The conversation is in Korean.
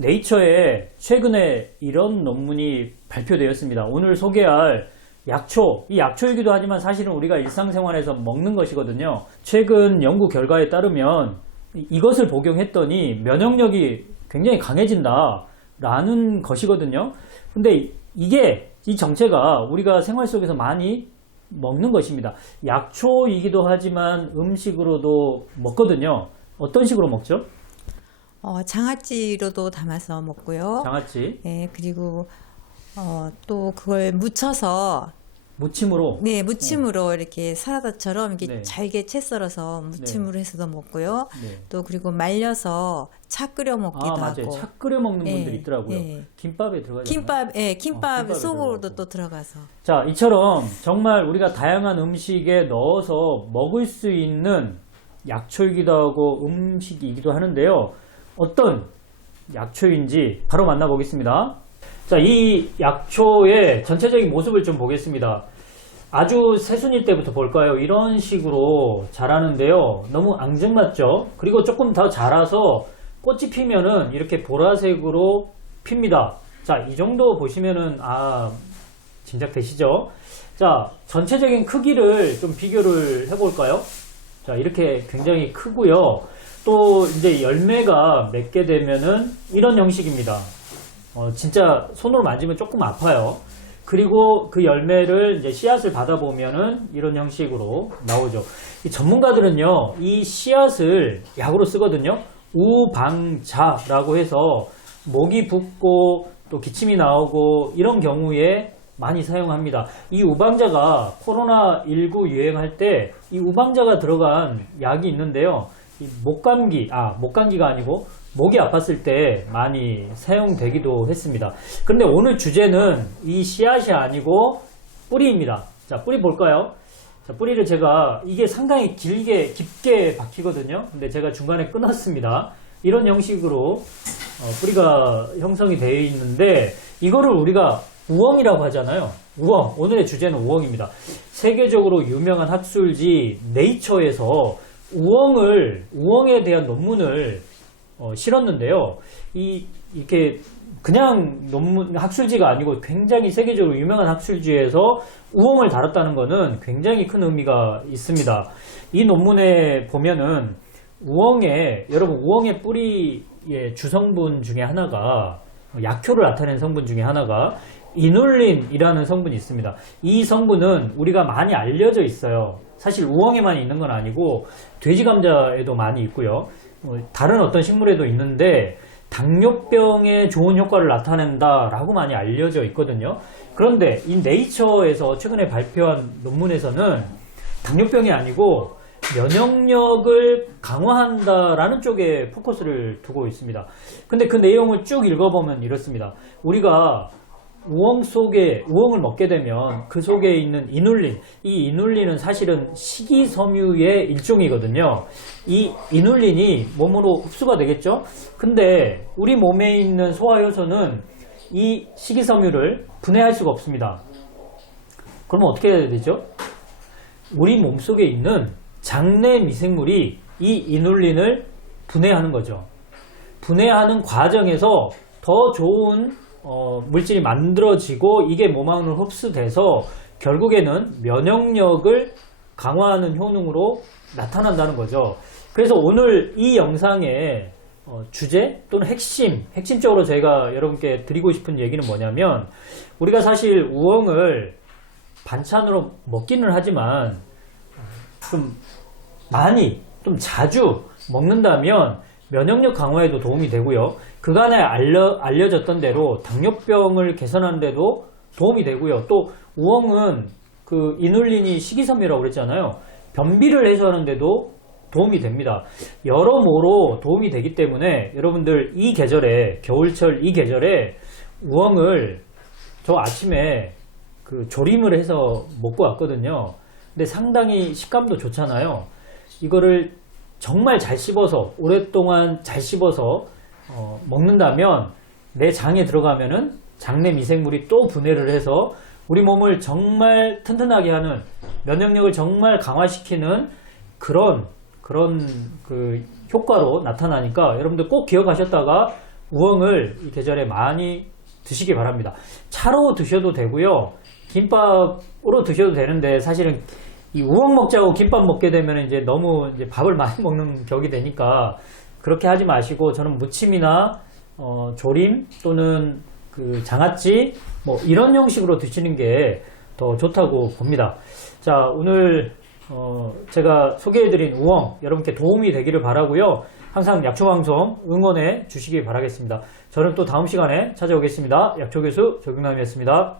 네이처에 최근에 이런 논문이 발표되었습니다. 오늘 소개할 약초, 이 약초이기도 하지만 사실은 우리가 일상생활에서 먹는 것이거든요. 최근 연구 결과에 따르면 이것을 복용했더니 면역력이 굉장히 강해진다 라는 것이거든요. 근데 이 정체가 우리가 생활 속에서 많이 먹는 것입니다. 약초이기도 하지만 음식으로도 먹거든요. 어떤 식으로 먹죠? 장아찌로도 담아서 먹고요. 장아찌. 네, 그리고 또 그걸 무쳐서 무침으로. 네, 무침으로 이렇게 사라다처럼 이렇게 네. 잘게 채 썰어서 무침으로 해서도 먹고요. 네. 또 그리고 말려서 차 끓여 먹기도 맞아요. 하고. 차 끓여 먹는 네, 분들이 있더라고요. 네. 김밥에 들어가잖아요. 김밥, 예, 김밥 김밥에 속으로도 들어가고. 또 들어가서. 자, 이처럼 정말 우리가 다양한 음식에 넣어서 먹을 수 있는 약초이기도 하고 음식이기도 하는데요. 어떤 약초인지 바로 만나보겠습니다. 자, 이 약초의 전체적인 모습을 좀 보겠습니다. 아주 새순일 때부터 볼까요? 이런 식으로 자라는데요. 너무 앙증맞죠? 그리고 조금 더 자라서 꽃이 피면은 이렇게 보라색으로 핍니다. 자, 이 정도 보시면은, 짐작되시죠? 자, 전체적인 크기를 좀 비교를 해볼까요? 자, 이렇게 굉장히 크고요. 또 이제 열매가 맺게 되면은 이런 형식입니다. 진짜 손으로 만지면 조금 아파요. 그리고 그 열매를 이제 씨앗을 받아보면은 이런 형식으로 나오죠. 이 전문가들은요, 이 씨앗을 약으로 쓰거든요. 우방자라고 해서 목이 붓고 또 기침이 나오고 이런 경우에 많이 사용합니다. 이 우방자가 코로나19 유행할 때 이 우방자가 들어간 약이 있는데요. 이 목감기가 아니고 목이 아팠을 때 많이 사용되기도 했습니다. 그런데 오늘 주제는 이 씨앗이 아니고 뿌리입니다. 자, 뿌리 볼까요? 자, 뿌리를 이게 상당히 깊게 박히거든요. 근데 제가 중간에 끊었습니다. 이런 형식으로 뿌리가 형성이 되어 있는데 이거를 우리가 우엉이라고 하잖아요. 우엉. 오늘의 주제는 우엉입니다. 세계적으로 유명한 학술지 네이처에서 우엉에 대한 논문을 실었는데요. 이렇게 그냥 학술지가 아니고 굉장히 세계적으로 유명한 학술지에서 우엉을 다뤘다는 것은 굉장히 큰 의미가 있습니다. 이 논문에 보면은 여러분 우엉의 뿌리의 주성분 중에 하나가 약효를 나타내는 성분 중에 하나가 이눌린이라는 성분이 있습니다. 이 성분은 우리가 많이 알려져 있어요. 사실 우엉에만 있는 건 아니고 돼지 감자에도 많이 있고요. 다른 어떤 식물에도 있는데 당뇨병에 좋은 효과를 나타낸다라고 많이 알려져 있거든요. 그런데 이 네이처에서 최근에 발표한 논문에서는 당뇨병이 아니고 면역력을 강화한다라는 쪽에 포커스를 두고 있습니다. 근데 그 내용을 쭉 읽어보면 이렇습니다. 우리가 우엉을 먹게 되면 그 속에 있는 이눌린, 이 이눌린은 사실은 식이섬유의 일종이거든요. 이 이눌린이 몸으로 흡수가 되겠죠? 근데 우리 몸에 있는 소화효소는 이 식이섬유를 분해할 수가 없습니다. 그러면 어떻게 해야 되죠? 우리 몸속에 있는 장내 미생물이 이 이눌린을 분해하는 거죠. 분해하는 과정에서 더 좋은 물질이 만들어지고 이게 몸 안으로 흡수돼서 결국에는 면역력을 강화하는 효능으로 나타난다는 거죠. 그래서 오늘 이 영상의 주제 또는 핵심적으로 제가 여러분께 드리고 싶은 얘기는 뭐냐면 우리가 사실 우엉을 반찬으로 먹기는 하지만 좀 자주 먹는다면 면역력 강화에도 도움이 되고요. 그간에 알려졌던 대로 당뇨병을 개선하는 데도 도움이 되고요. 또 우엉은 그 이눌린이 식이섬유라고 그랬잖아요. 변비를 해소하는 데도 도움이 됩니다. 여러모로 도움이 되기 때문에 여러분들 이 계절에 겨울철 이 계절에 우엉을 저 아침에 조림을 해서 먹고 왔거든요. 근데 상당히 식감도 좋잖아요. 이거를 정말 잘 씹어서 오랫동안 잘 씹어서 먹는다면 내 장에 들어가면은 장내 미생물이 또 분해를 해서 우리 몸을 정말 튼튼하게 하는 면역력을 정말 강화시키는 그런 그 효과로 나타나니까 여러분들 꼭 기억하셨다가 우엉을 이 계절에 많이 드시기 바랍니다. 차로 드셔도 되고요. 김밥으로 드셔도 되는데 사실은 이 우엉 먹자고 김밥 먹게 되면 이제 너무 이제 밥을 많이 먹는 격이 되니까 그렇게 하지 마시고 저는 무침이나 조림 또는 그 장아찌 뭐 이런 형식으로 드시는 게 더 좋다고 봅니다. 자, 오늘 제가 소개해드린 우엉 여러분께 도움이 되기를 바라고요. 항상 약초방송 응원해 주시기 바라겠습니다. 저는 또 다음 시간에 찾아오겠습니다. 약초교수 조경남이었습니다.